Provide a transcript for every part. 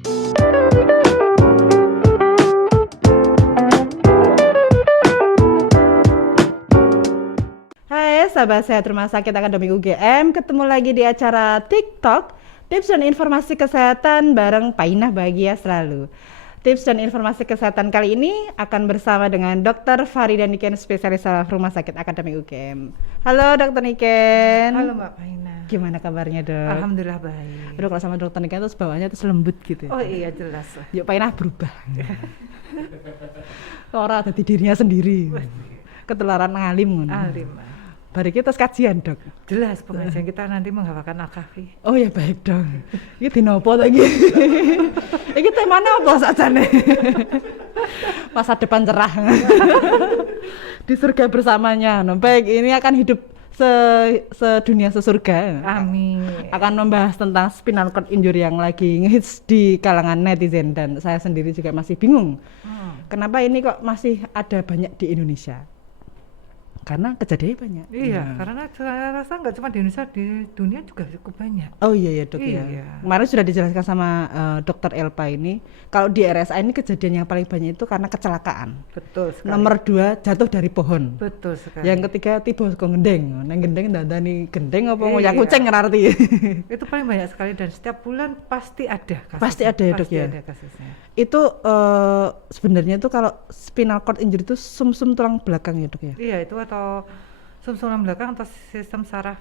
Hai sahabat sehat Rumah Sakit Akademi UGM, ketemu lagi di acara TikTok Tips dan Informasi Kesehatan bareng Painah Bahagia Selalu. Tips dan informasi kesehatan kali ini akan bersama dengan Dr. Farida Niken, spesialis saraf Rumah Sakit Akademi UGM. Halo Dr. Niken. Halo Mbak Painah. Gimana kabarnya dok? Alhamdulillah baik. Aduh, kalau sama Dr. Niken terus bawahnya terus lembut gitu. Oh iya jelas. Yuk Painah berubah. Orang ada di dirinya sendiri. Ketularan alim. Alim. Bari kita kajian dok. Jelas pengajian kita nanti menghafalkan Al-Kahfi. Oh ya baik dong. Ini dinopo lagi. Ini temanya apa saja nih? Masa depan cerah. Di surga bersamanya. Nah, baik, ini akan hidup sedunia sesurga. Amin. Akan membahas tentang spinal cord injury yang lagi ngehits di kalangan netizen dan saya sendiri juga masih bingung. Kenapa ini kok masih ada banyak di Indonesia? Karena kejadiannya banyak. Iya, karena saya rasa nggak cuma di Indonesia, di dunia juga cukup banyak. Oh iya ya dok ya. Kemarin sudah dijelaskan sama Dokter Elpa ini, kalau di RSA ini kejadian yang paling banyak itu karena kecelakaan. Betul sekali. Nomor 2 jatuh dari pohon. Betul sekali. Yang ketiga tiba saka gendeng. Nang gendeng dandani gendeng apa Iya. ngoyak kucing ngerti. Itu paling banyak sekali dan setiap bulan pasti ada kasusnya. Pasti ada ya dok Pasti ya. ada kasusnya. Itu sebenarnya itu kalau spinal cord injury itu sumsum tulang belakang ya dok ya. Iya, itu atau sumsum tulang belakang atau sistem saraf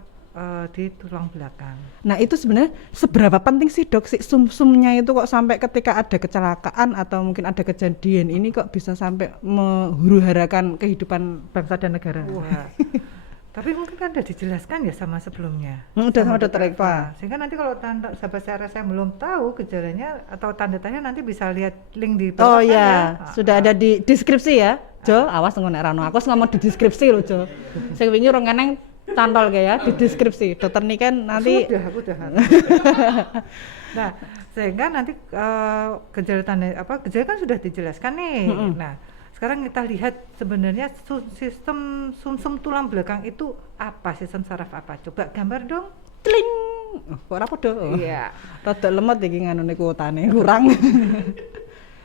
di tulang belakang. Nah itu sebenarnya seberapa penting sih dok si sumsumnya itu kok sampai ketika ada kecelakaan atau mungkin ada kejadian ini kok bisa sampai menghuru-harakan kehidupan bangsa dan negara? Wah. Tapi mungkin kan udah dijelaskan ya sama sebelumnya. Udah sama Dokter Eva. Sehingga nanti kalau sahabat saya belum tahu gejalanya atau tanda tanya nanti bisa lihat link di Oh bawah ya, sudah ada di deskripsi ya. Jo, awas ngomong rano. Aku ngomong di deskripsi loh Jo. Sing wingi rong eneng cantol kayak ya di deskripsi. Dokter Niken nanti. Udah. Nah, sehingga nanti gejala gejala kan sudah dijelaskan nih. Nah, sekarang kita lihat sebenarnya sistem sumsum tulang belakang itu apa, sistem saraf apa? Coba gambar dong. Tling. Kok ora padha? Iya. Rada lemot iki nganune kuotane kurang.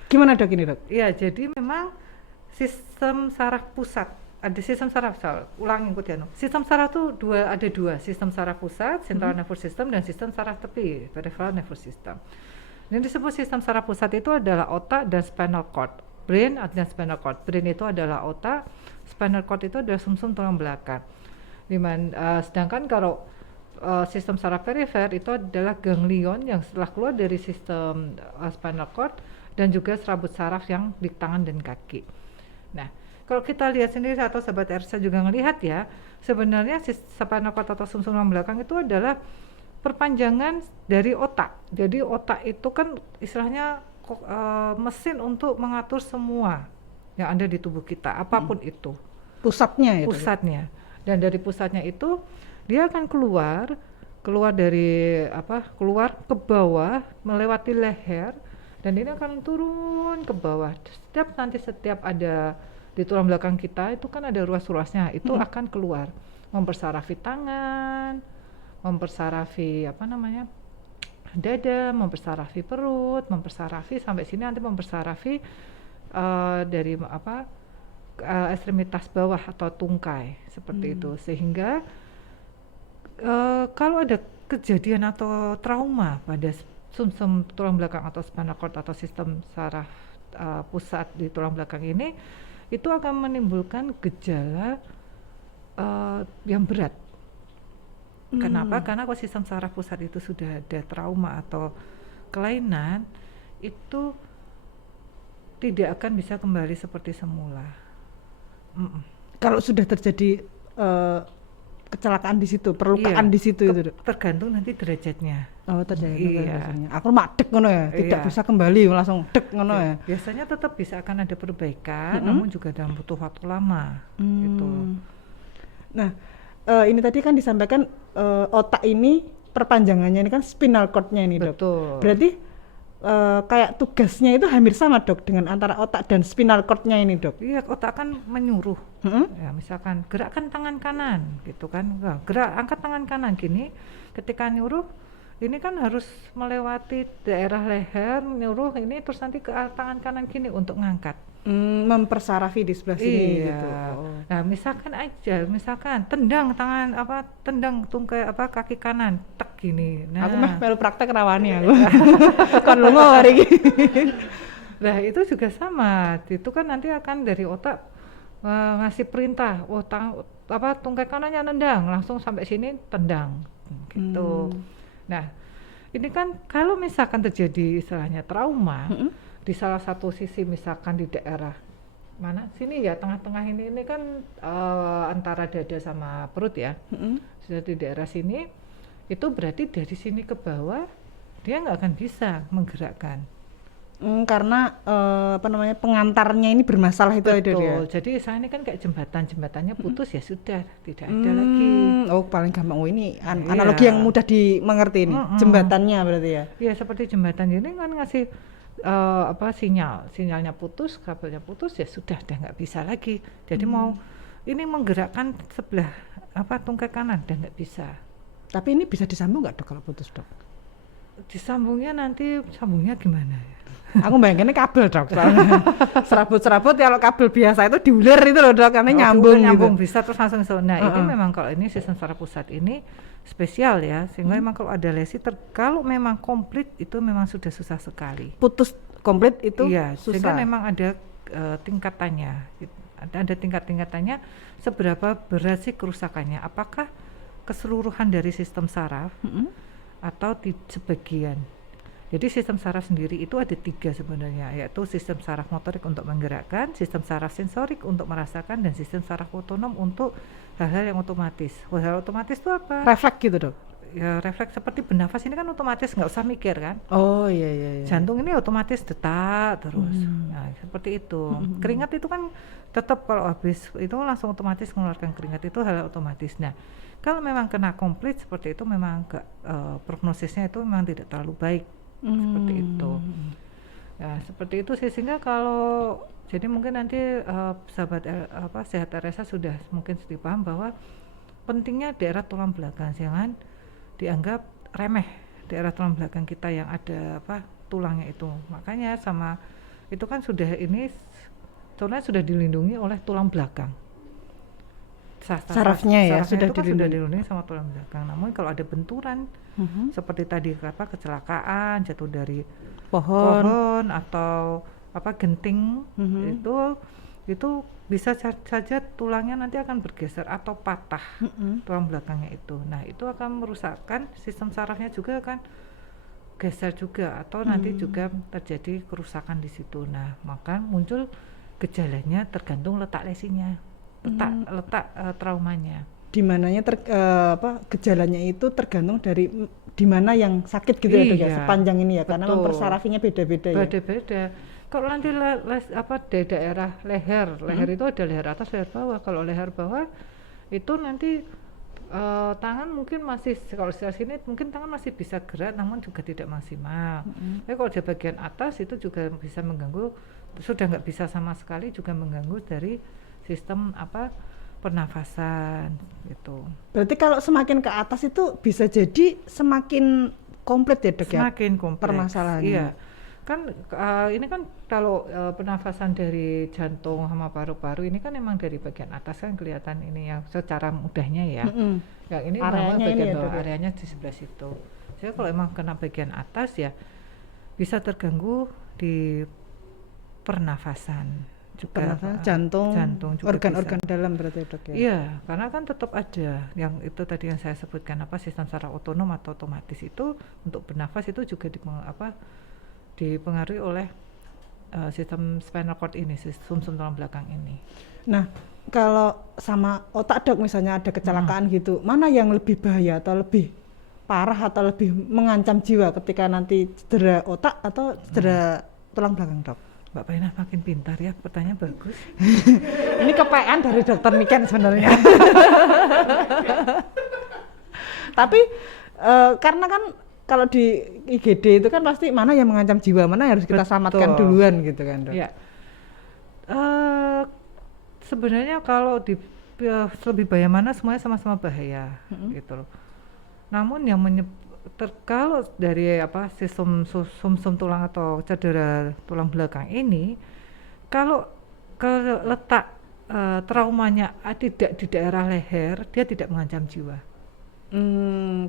Gimana dok ini dok? Iya, jadi memang sistem saraf pusat. Ada sistem saraf, ulang ikut ya. Sistem saraf itu ada dua, sistem saraf pusat, central nervous system, dan sistem saraf tepi, peripheral nervous system. Yang disebut sistem saraf pusat itu adalah otak dan spinal cord. Brain dan spinal cord. Brain itu adalah otak, spinal cord itu adalah sumsum tulang belakang. Sedangkan kalau sistem saraf perifer itu adalah ganglion yang setelah keluar dari sistem spinal cord dan juga serabut saraf yang di tangan dan kaki. Nah, kalau kita lihat sendiri atau sahabat Ersa juga ngelihat ya, sebenarnya spinal cord atau sumsum tulang belakang itu adalah perpanjangan dari otak. Jadi otak itu kan istilahnya mesin untuk mengatur semua yang ada di tubuh kita, apapun itu. Pusatnya ya. Pusatnya. Dan dari pusatnya itu dia akan keluar ke bawah melewati leher dan ini akan turun ke bawah. Setiap ada di tulang belakang kita itu kan ada ruas-ruasnya, itu akan keluar mempersarafi tangan, mempersarafi dada, mempersarafi perut, mempersarafi sampai sini nanti mempersarafi dari ekstremitas bawah atau tungkai seperti itu. Sehingga kalau ada kejadian atau trauma pada sumsum tulang belakang atau spinal cord atau sistem saraf pusat di tulang belakang ini, itu akan menimbulkan gejala yang berat. Kenapa? Karena kalau sistem saraf pusat itu sudah ada trauma atau kelainan, itu tidak akan bisa kembali seperti semula. Kalau sudah terjadi kecelakaan di situ, perlukaan di situ itu dok? Tergantung nanti derajatnya. Oh terjadi. Iya. Aku madek ngono ya, tidak bisa kembali langsung dek ngono ya. Biasanya tetap bisa akan ada perbaikan, namun juga dalam butuh waktu lama. Gitu. Nah, ini tadi kan disampaikan otak ini perpanjangannya ini kan spinal cord-nya ini dok. Betul. Berarti kayak tugasnya itu hampir sama dok dengan antara otak dan spinal cord-nya ini dok. Iya, otak kan menyuruh. Ya, misalkan gerakkan tangan kanan gitu kan. Gerak angkat tangan kanan gini. Ketika nyuruh ini kan harus melewati daerah leher, nyuruh ini terus nanti ke tangan kanan gini untuk ngangkat. Mempersarafi di sebelah sini Iya. gitu. Oh. Nah, misalkan tendang tangan tendang tungkai kaki kanan, tek gini. Nah, Aku mah melu praktek rawani aku. Kon lunga hari iki. nah itu juga sama. Itu kan nanti akan dari otak ngasih perintah, tungkai kanannya nendang, langsung sampai sini tendang gitu. Nah, ini kan kalau misalkan terjadi istilahnya trauma di salah satu sisi, misalkan di daerah mana sini ya, tengah-tengah ini kan antara dada sama perut ya. Sudah di daerah sini, itu berarti dari sini ke bawah dia nggak akan bisa menggerakkan. Karena pengantarnya ini bermasalah itu ada dia. Betul. Jadi saya ini kan kayak jembatannya putus ya sudah tidak ada lagi. Oh, paling gampang. Oh, ini Iya. analogi yang mudah dimengerti ini. Jembatannya berarti ya. Ya seperti jembatan ini kan ngasih sinyalnya putus, kabelnya putus, ya sudah nggak bisa lagi. Jadi mau ini menggerakkan sebelah tungkai kanan dan nggak bisa. Tapi ini bisa disambung nggak, Dok, kalau putus, Dok? Disambungnya nanti sambungnya gimana ya? Aku bayanginnya kabel, Dok. Serabut-serabut kalau kabel biasa itu diulir itu loh, Dok, karena nyambung bisa terus langsung. Nah, ini memang kalau ini sistem saraf pusat ini spesial ya, sehingga memang kalau ada lesi kalau memang komplit itu memang sudah susah sekali. Putus komplit itu iya, susah. Sehingga memang ada tingkatannya. Ada tingkat-tingkatannya seberapa berat sih kerusakannya. Apakah keseluruhan dari sistem saraf atau di sebagian. Jadi sistem saraf sendiri itu ada 3 sebenarnya, yaitu sistem saraf motorik untuk menggerakkan, sistem saraf sensorik untuk merasakan, dan sistem saraf otonom untuk hal-hal yang otomatis. Hal otomatis itu apa? Refleks gitu, Dok? Ya refleks seperti bernafas ini kan otomatis, nggak usah mikir kan. Oh iya. Jantung ini otomatis detak terus. Nah seperti itu. Keringat itu kan tetap kalau habis itu langsung otomatis mengeluarkan keringat, itu hal otomatis. Nah kalau memang kena komplit seperti itu memang prognosisnya itu memang tidak terlalu baik. Seperti itu. Ya seperti itu sih, sehingga kalau jadi mungkin nanti sahabat sehat RSA sudah mungkin sedikit paham bahwa pentingnya daerah tulang belakang, jangan dianggap remeh daerah tulang belakang kita yang ada tulangnya itu. Makanya sama itu kan sudah sudah dilindungi oleh tulang belakang. Sarafnya sudah dilindungi sama tulang belakang. Namun kalau ada benturan seperti tadi kecelakaan, jatuh dari pohon atau genting, itu bisa saja tulangnya nanti akan bergeser atau patah tulang belakangnya itu. Nah itu akan merusakkan sistem sarafnya, juga akan geser juga, atau nanti juga terjadi kerusakan di situ. Nah maka muncul gejalanya tergantung letak lesinya, letak traumanya. Di mananya gejalanya itu tergantung dari di mana yang sakit gitu ya, Dok, ya, sepanjang ini ya, karena mempersarafinya beda-beda ya. Beda-beda. Kalau nanti di daerah leher itu ada leher atas, leher bawah. Kalau leher bawah itu nanti tangan mungkin masih, kalau di sini mungkin tangan masih bisa gerak namun juga tidak maksimal. Tapi kalau di bagian atas itu juga bisa mengganggu, sudah nggak bisa sama sekali, juga mengganggu dari sistem pernafasan gitu. Berarti kalau semakin ke atas itu bisa jadi semakin komplit ya, Dok, ya? Semakin kompleks permasalahannya. Iya. Kan ini kan kalau pernafasan dari jantung sama paru-paru ini kan memang dari bagian atas kan kelihatan ini ya secara mudahnya ya. Yang ini areanya bagian ini bawah, ya, areanya di sebelah situ. Jadi kalau emang kena bagian atas ya bisa terganggu di pernafasan juga, jantung juga organ-organ bisa. dalam berarti, Dok, ya? Iya, karena kan tetap ada yang itu tadi yang saya sebutkan sistem saraf otonom atau otomatis itu untuk bernafas itu juga dipengaruhi oleh sistem spinal cord ini, sistem tulang belakang ini. Nah, kalau sama otak, Dok, misalnya ada kecelakaan gitu, mana yang lebih bahaya atau lebih parah atau lebih mengancam jiwa ketika nanti cedera otak atau cedera tulang belakang, Dok? Mbak Painah makin pintar ya, pertanyaan bagus. Ini kepean dari dokter Niken sebenarnya. Tapi karena kan kalau di IGD itu kan pasti mana yang mengancam jiwa, mana yang harus kita selamatkan duluan gitu kan, Dok? Ya. Sebenarnya kalau lebih bahaya mana, semuanya sama-sama bahaya gitu loh. Namun yang kalau dari sumsum tulang atau cedera tulang belakang ini, kalau ke letak traumanya tidak di daerah leher, dia tidak mengancam jiwa. Hmm,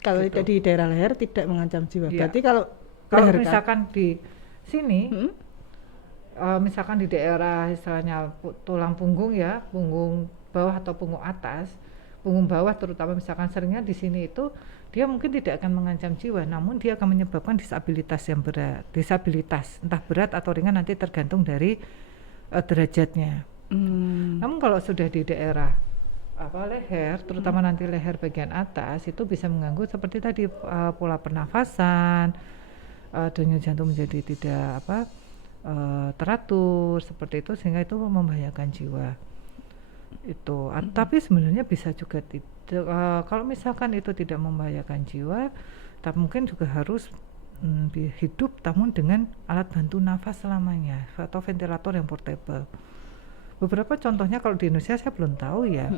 kalau Gitu. tidak di daerah leher tidak mengancam jiwa. Iya. Berarti kalau Kalau leher misalkan di sini, Hmm? misalkan di daerah istilahnya tulang punggung ya, punggung bawah atau punggung atas, punggung bawah terutama misalkan seringnya di sini itu dia mungkin tidak akan mengancam jiwa, namun dia akan menyebabkan disabilitas yang berat, disabilitas entah berat atau ringan nanti tergantung dari derajatnya. Hmm. Namun kalau sudah di daerah leher, terutama nanti leher bagian atas itu bisa mengganggu seperti tadi pola pernafasan, denyut jantung menjadi tidak teratur seperti itu sehingga itu membahayakan jiwa. Itu tapi sebenarnya bisa juga kalau misalkan itu tidak membahayakan jiwa, tapi mungkin juga harus hidup namun dengan alat bantu nafas selamanya atau ventilator yang portable. Beberapa contohnya kalau di Indonesia saya belum tahu ya.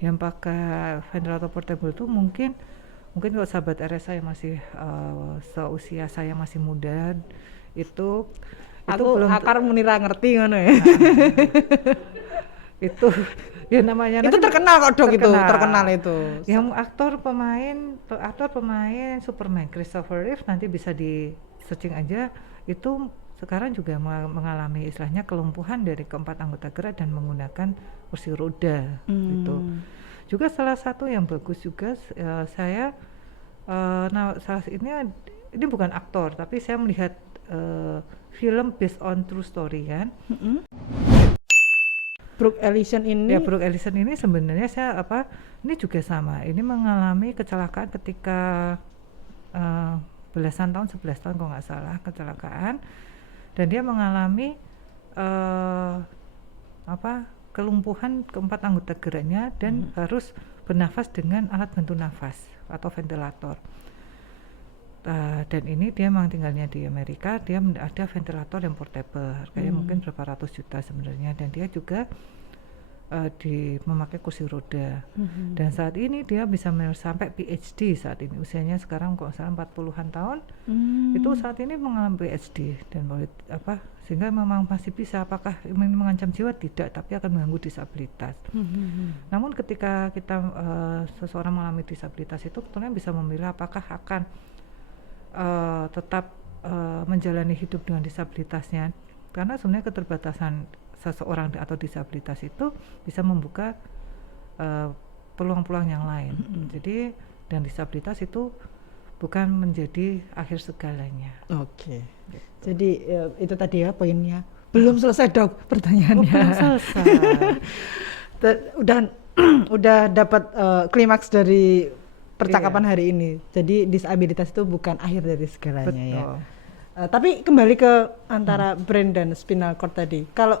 Yang pakai ventilator portable itu mungkin kalau sahabat RSA yang masih seusia saya masih muda itu Aku belum akar munira ngerti ngono ya. itu ya namanya Itu terkenal kok dok, itu terkenal itu. Yang aktor pemain Superman Christopher Reeve nanti bisa di searching aja, itu sekarang juga mengalami istilahnya kelumpuhan dari keempat anggota gerak dan menggunakan kursi roda gitu. Juga salah satu yang bagus juga saya ini bukan aktor tapi saya melihat film based on true story kan. Brooke Ellison ini. Ya, Brooke Ellison ini sebenarnya ini juga sama. Ini mengalami kecelakaan ketika belasan tahun, 11 tahun kalau nggak salah kecelakaan, dan dia mengalami kelumpuhan keempat anggota geraknya dan harus bernafas dengan alat bantu nafas atau ventilator. Dan ini dia memang tinggalnya di Amerika, dia ada ventilator yang portable, harganya mungkin berapa ratus juta sebenarnya, dan dia juga memakai kursi roda. Dan saat ini dia bisa sampai PhD saat ini, usianya sekarang kok salah 40-an tahun. Itu saat ini mengalami PhD dan sehingga memang masih bisa, apakah ini mengancam jiwa? Tidak, tapi akan mengganggu disabilitas. Namun ketika kita seseorang mengalami disabilitas itu sebetulnya bisa memilih apakah akan tetap menjalani hidup dengan disabilitasnya, karena sebenarnya keterbatasan seseorang atau disabilitas itu bisa membuka peluang-peluang yang lain. Jadi dan disabilitas itu bukan menjadi akhir segalanya. Oke. Gitu. Jadi itu tadi ya poinnya. Belum selesai dok pertanyaannya. Belum selesai. udah dapat klimaks dari percakapan hari ini. Jadi disabilitas itu bukan akhir dari segalanya. Betul. Ya. Tapi kembali ke antara brain dan spinal cord tadi. Kalau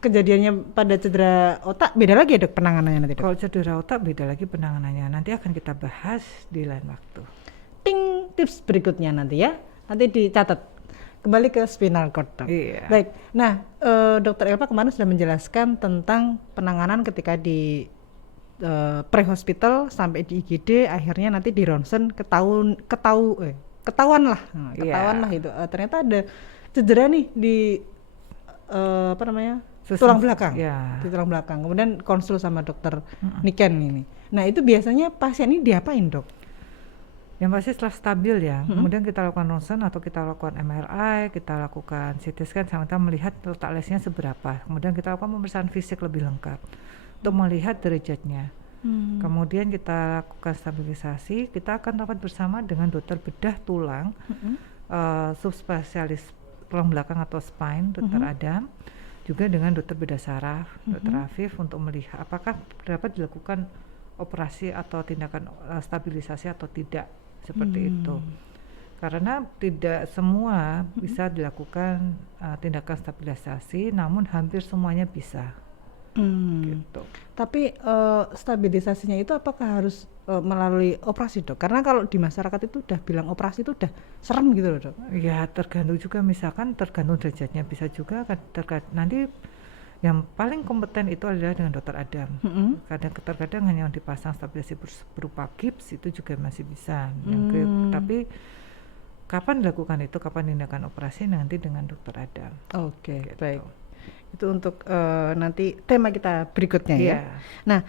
kejadiannya pada cedera otak beda lagi ya dok penanganannya nanti dok? Kalau cedera otak beda lagi penanganannya. Nanti akan kita bahas di lain waktu. Ting, tips berikutnya nanti ya. Nanti dicatat. Kembali ke spinal cord dok. Iya. Baik. Nah, Dr. Elva kemarin sudah menjelaskan tentang penanganan ketika di pre-hospital sampai di IGD, akhirnya nanti di ronsen ketahuan lah itu. Ternyata ada cedera nih di tulang belakang. Yeah. Di tulang belakang. Kemudian konsul sama dokter Niken ini. Nah, itu biasanya pasien ini diapain, dok? Yang pasti setelah stabil ya, kemudian kita lakukan ronsen atau kita lakukan MRI, kita lakukan CT scan sampai kita melihat letak lesnya seberapa. Kemudian kita lakukan pemeriksaan fisik lebih lengkap untuk melihat derajatnya. Kemudian kita lakukan stabilisasi, kita akan rapat bersama dengan dokter bedah tulang, subspesialis tulang belakang atau spine, dokter Adam, juga dengan dokter bedah saraf, dokter Afif, untuk melihat apakah dapat dilakukan operasi atau tindakan stabilisasi atau tidak, seperti itu. Karena tidak semua bisa dilakukan tindakan stabilisasi, namun hampir semuanya bisa. Gitu. Tapi stabilisasinya itu apakah harus melalui operasi, dok? Karena kalau di masyarakat itu udah bilang operasi itu udah serem gitu loh, dok. Ya tergantung juga, misalkan tergantung derajatnya, bisa juga nanti Yang paling kompeten itu adalah dengan dokter Adam. Mm-mm. Kadang-kadang hanya yang dipasang stabilisasi berupa gips itu juga masih bisa. Tapi kapan dilakukan itu, kapan tindakan operasi nanti dengan dokter Adam. Oke, Gitu. baik. Itu untuk nanti tema kita berikutnya ya. Iya. Nah,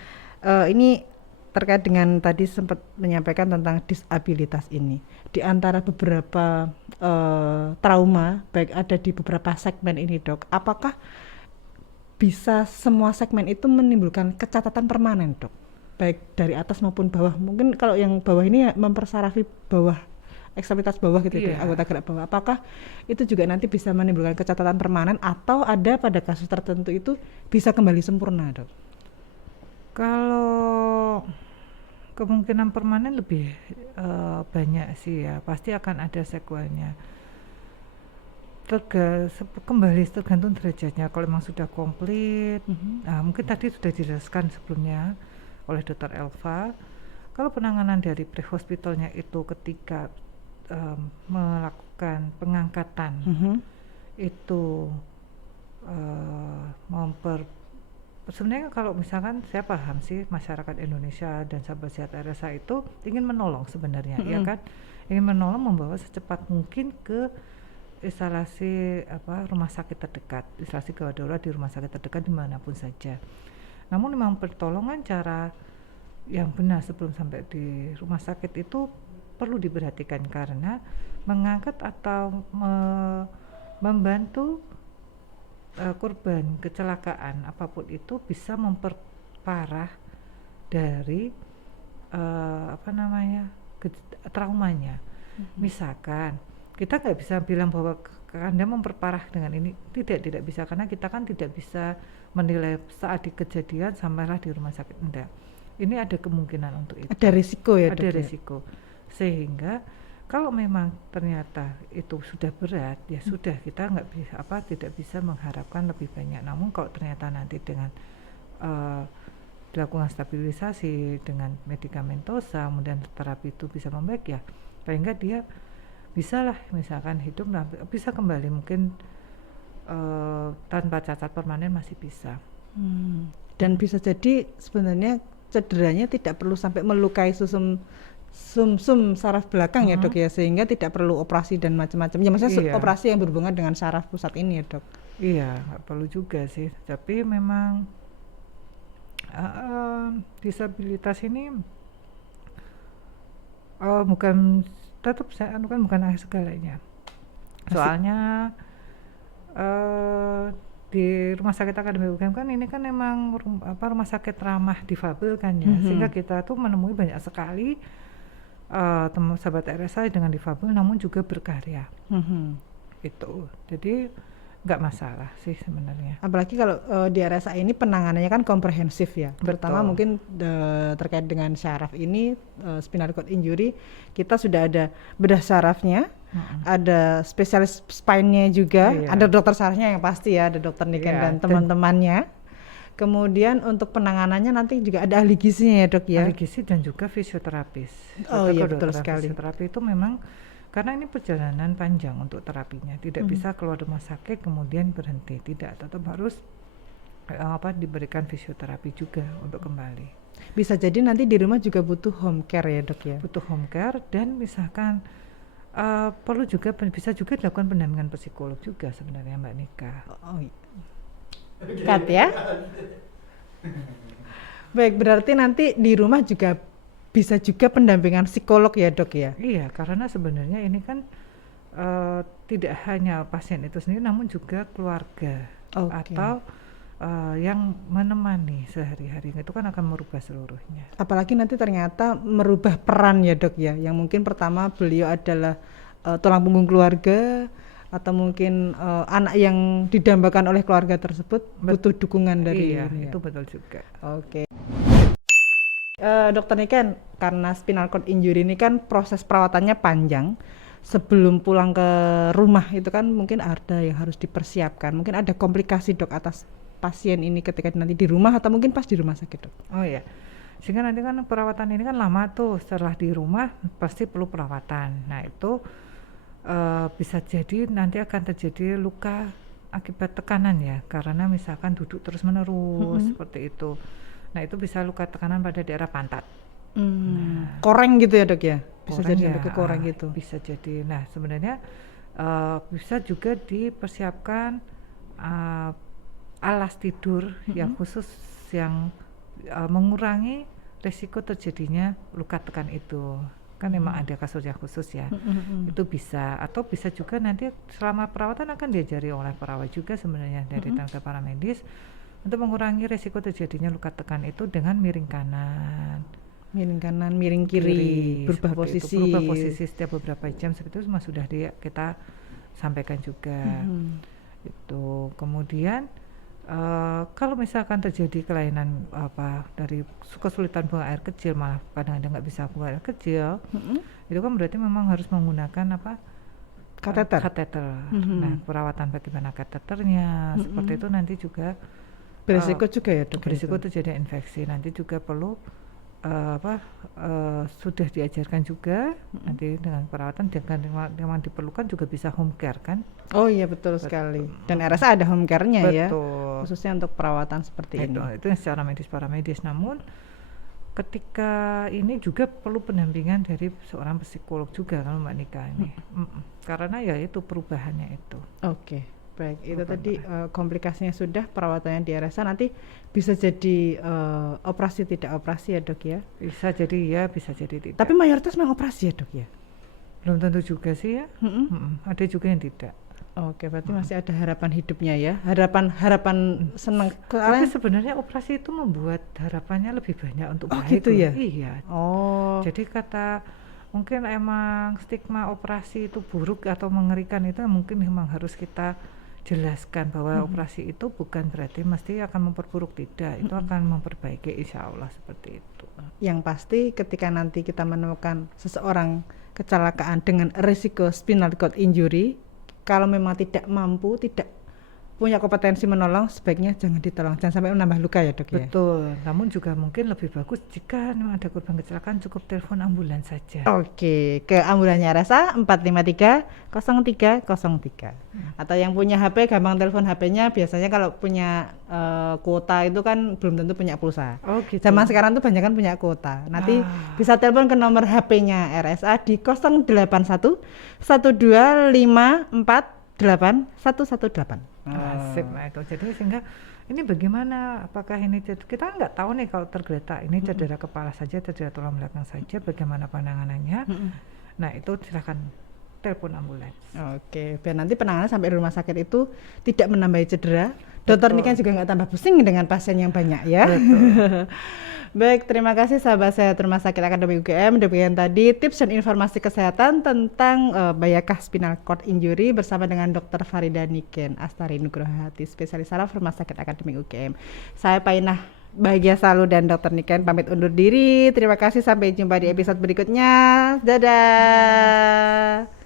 ini terkait dengan tadi sempat menyampaikan tentang disabilitas ini. Di antara beberapa trauma, baik ada di beberapa segmen ini, Dok. Apakah bisa semua segmen itu menimbulkan kecatatan permanen, Dok? Baik dari atas maupun bawah. Mungkin kalau yang bawah ini ya mempersarafi bawah, ekstremitas bawah gitu ya, Iya. anggota gerak bawah. Apakah itu juga nanti bisa menimbulkan kecatatan permanen atau ada pada kasus tertentu itu bisa kembali sempurna, Dok? Kalau kemungkinan permanen lebih banyak sih ya, pasti akan ada sequelnya. Kembali tergantung derajatnya. Kalau memang sudah komplit, mungkin tadi sudah dijelaskan sebelumnya oleh Dr. Elva. Kalau penanganan dari pre-hospitalnya itu ketika melakukan pengangkatan itu sebenarnya kalau misalkan saya paham sih masyarakat Indonesia dan sahabat sehat RSA itu ingin menolong sebenarnya, ya kan, ingin menolong, membawa secepat mungkin ke instalasi rumah sakit terdekat, instalasi gawat darurat di rumah sakit terdekat dimanapun saja. Namun memang pertolongan cara yang benar sebelum sampai di rumah sakit itu perlu diperhatikan, karena mengangkat atau membantu korban kecelakaan apapun itu bisa memperparah dari traumanya. Misalkan kita nggak bisa bilang bahwa Anda memperparah dengan ini, tidak bisa, karena kita kan tidak bisa menilai saat di kejadian sampailah di rumah sakit. Enggak, ini ada kemungkinan untuk itu, Ada risiko ya, ada Dok, risiko. Sehingga kalau memang ternyata itu sudah berat, ya sudah, kita nggak bisa tidak bisa mengharapkan lebih banyak. Namun kalau ternyata nanti dengan dilakukan stabilisasi dengan medikamentosa, kemudian terapi itu bisa membaik, ya paling nggak dia bisalah misalkan hidup, bisa kembali, mungkin tanpa cacat permanen masih bisa. Dan bisa jadi sebenarnya cederanya tidak perlu sampai melukai sumsum saraf belakang ya, Dok ya, sehingga tidak perlu operasi dan macam-macam. Ya maksudnya operasi yang berhubungan dengan saraf pusat ini ya, Dok. Iya, nggak perlu juga sih. Tapi memang disabilitas ini bukan, tetap saya bukan akhir segalanya. Soalnya di Rumah Sakit Akademi UGM kan ini kan memang rumah sakit ramah difabel kan ya, sehingga kita tuh menemui banyak sekali teman sahabat RSA dengan difabel namun juga berkarya. Itu jadi nggak masalah sih sebenarnya. Apalagi kalau di RSA ini penanganannya kan komprehensif ya. Pertama mungkin terkait dengan syaraf ini, spinal cord injury, kita sudah ada bedah syarafnya, ada spesialis spine-nya juga, ada dokter sarafnya yang pasti ya, ada dokter Niken dan teman-temannya. Kemudian untuk penanganannya nanti juga ada ahli gizinya ya, Dok ya. Ahli gizi dan juga fisioterapis. Oh iya, betul sekali. Fisioterapi itu memang karena ini perjalanan panjang untuk terapinya, tidak bisa keluar rumah sakit kemudian berhenti, tidak, tetap harus diberikan fisioterapi juga untuk kembali. Bisa jadi nanti di rumah juga butuh home care ya, Dok ya. Butuh home care, dan misalkan perlu juga, bisa juga dilakukan pendampingan psikolog juga sebenarnya, Mbak Nika. Oh iya. Cut ya. Baik, berarti nanti di rumah juga bisa juga pendampingan psikolog ya, Dok ya? Iya, karena sebenarnya ini kan tidak hanya pasien itu sendiri, namun juga keluarga atau yang menemani sehari-hari, itu kan akan merubah seluruhnya. Apalagi nanti ternyata merubah peran ya, Dok ya, yang mungkin pertama beliau adalah tulang punggung keluarga, atau mungkin anak yang didambakan oleh keluarga tersebut butuh dukungan dari ini, itu betul juga. Oke. Dokter Niken, karena spinal cord injury ini kan proses perawatannya panjang. Sebelum pulang ke rumah itu kan mungkin ada yang harus dipersiapkan. Mungkin ada komplikasi, Dok, atas pasien ini ketika nanti di rumah atau mungkin pas di rumah sakit, Dok. Oh iya. Sehingga nanti kan perawatan ini kan lama tuh, setelah di rumah pasti perlu perawatan. Nah itu bisa jadi nanti akan terjadi luka akibat tekanan ya, karena misalkan duduk terus-menerus Mm-mm. seperti itu. Nah, itu bisa luka tekanan pada daerah pantat. Koreng gitu ya dok ya? Bisa Koreng jadi ya, sampai ke koreng gitu. bisa jadi. Nah, sebenarnya bisa juga dipersiapkan uh, alas tidur yang khusus yang mengurangi resiko terjadinya luka tekan itu. Kan memang ada kasur yang khusus ya. Itu bisa, atau bisa juga nanti selama perawatan akan diajari oleh perawat juga sebenarnya dari tenaga paramedis untuk mengurangi resiko terjadinya luka tekan itu dengan miring kanan, Miring kanan, miring kiri, berubah seperti itu. posisi. Berubah posisi setiap beberapa jam seperti itu semua sudah kita sampaikan juga. Itu kemudian kalau misalkan terjadi kelainan dari kesulitan buang air kecil, malah kadang-kadang nggak bisa buang air kecil, itu kan berarti memang harus menggunakan kateter. Nah, perawatan bagaimana kateternya seperti itu nanti juga Beresiko juga ya dok? berisiko itu? terjadi infeksi. Nanti juga perlu sudah diajarkan juga nanti dengan perawatan, dengan yang diperlukan juga bisa home care kan. Oh iya betul sekali. Dan RSA ada home care-nya ya, Betul. khususnya untuk perawatan seperti ini. Itu yang secara medis paramedis. Namun ketika ini juga perlu pendampingan dari seorang psikolog juga kalau Mbak Nika ini. Karena ya itu perubahannya itu. Oke, baik. Itu tadi komplikasinya sudah, perawatannya di RSA, nanti bisa jadi operasi tidak operasi ya dok ya? Bisa jadi ya, bisa jadi tidak. Tapi mayoritas memang operasi ya dok ya? Belum tentu juga sih ya. Ada juga yang tidak. Oke, berarti masih ada harapan hidupnya ya, harapan senang. Tapi sebenarnya operasi itu membuat harapannya lebih banyak untuk baik. Gitu ya? Iya. Oh. Jadi mungkin emang stigma operasi itu buruk atau mengerikan itu mungkin memang harus kita jelaskan bahwa operasi itu bukan berarti mesti akan memperburuk, tidak. Itu akan memperbaiki, insya Allah seperti itu. Yang pasti ketika nanti kita menemukan seseorang kecelakaan dengan risiko spinal cord injury, kalau memang tidak mampu, tidak punya kompetensi menolong, sebaiknya jangan ditolong, jangan sampai menambah luka ya dok ya. Betul, namun juga mungkin lebih bagus jika memang ada korban kecelakaan cukup telepon ambulans saja. Oke, ke ambulannya RSA 453 0303. Atau yang punya HP gampang telepon HP-nya, biasanya kalau punya kuota itu kan belum tentu punya pulsa. Oh gitu. Zaman sekarang tuh banyak kan punya kuota. Nanti bisa telepon ke nomor HP-nya RSA di 081 1254 8118. Asik, nah itu. Jadi sehingga ini bagaimana? Apakah ini kita nggak tahu nih kalau tergeletak ini cedera kepala saja, cedera tulang belakang saja, bagaimana penanganannya? Nah itu silakan telepon ambulans. Oke, biar nanti penanganan sampai di rumah sakit itu tidak menambah cedera. Dokter ini kan juga nggak tambah pusing dengan pasien yang banyak ya. Baik, terima kasih sahabat sehat Rumah Sakit Akademi UGM. Demikian tadi tips dan informasi kesehatan tentang bayakah spinal cord injury bersama dengan Dr. Farida Niken Astari Nugrohati, spesialis saraf Rumah Sakit Akademi UGM. Saya Painah bahagia selalu dan Dr. Niken pamit undur diri. Terima kasih, sampai jumpa di episode berikutnya. Dadah.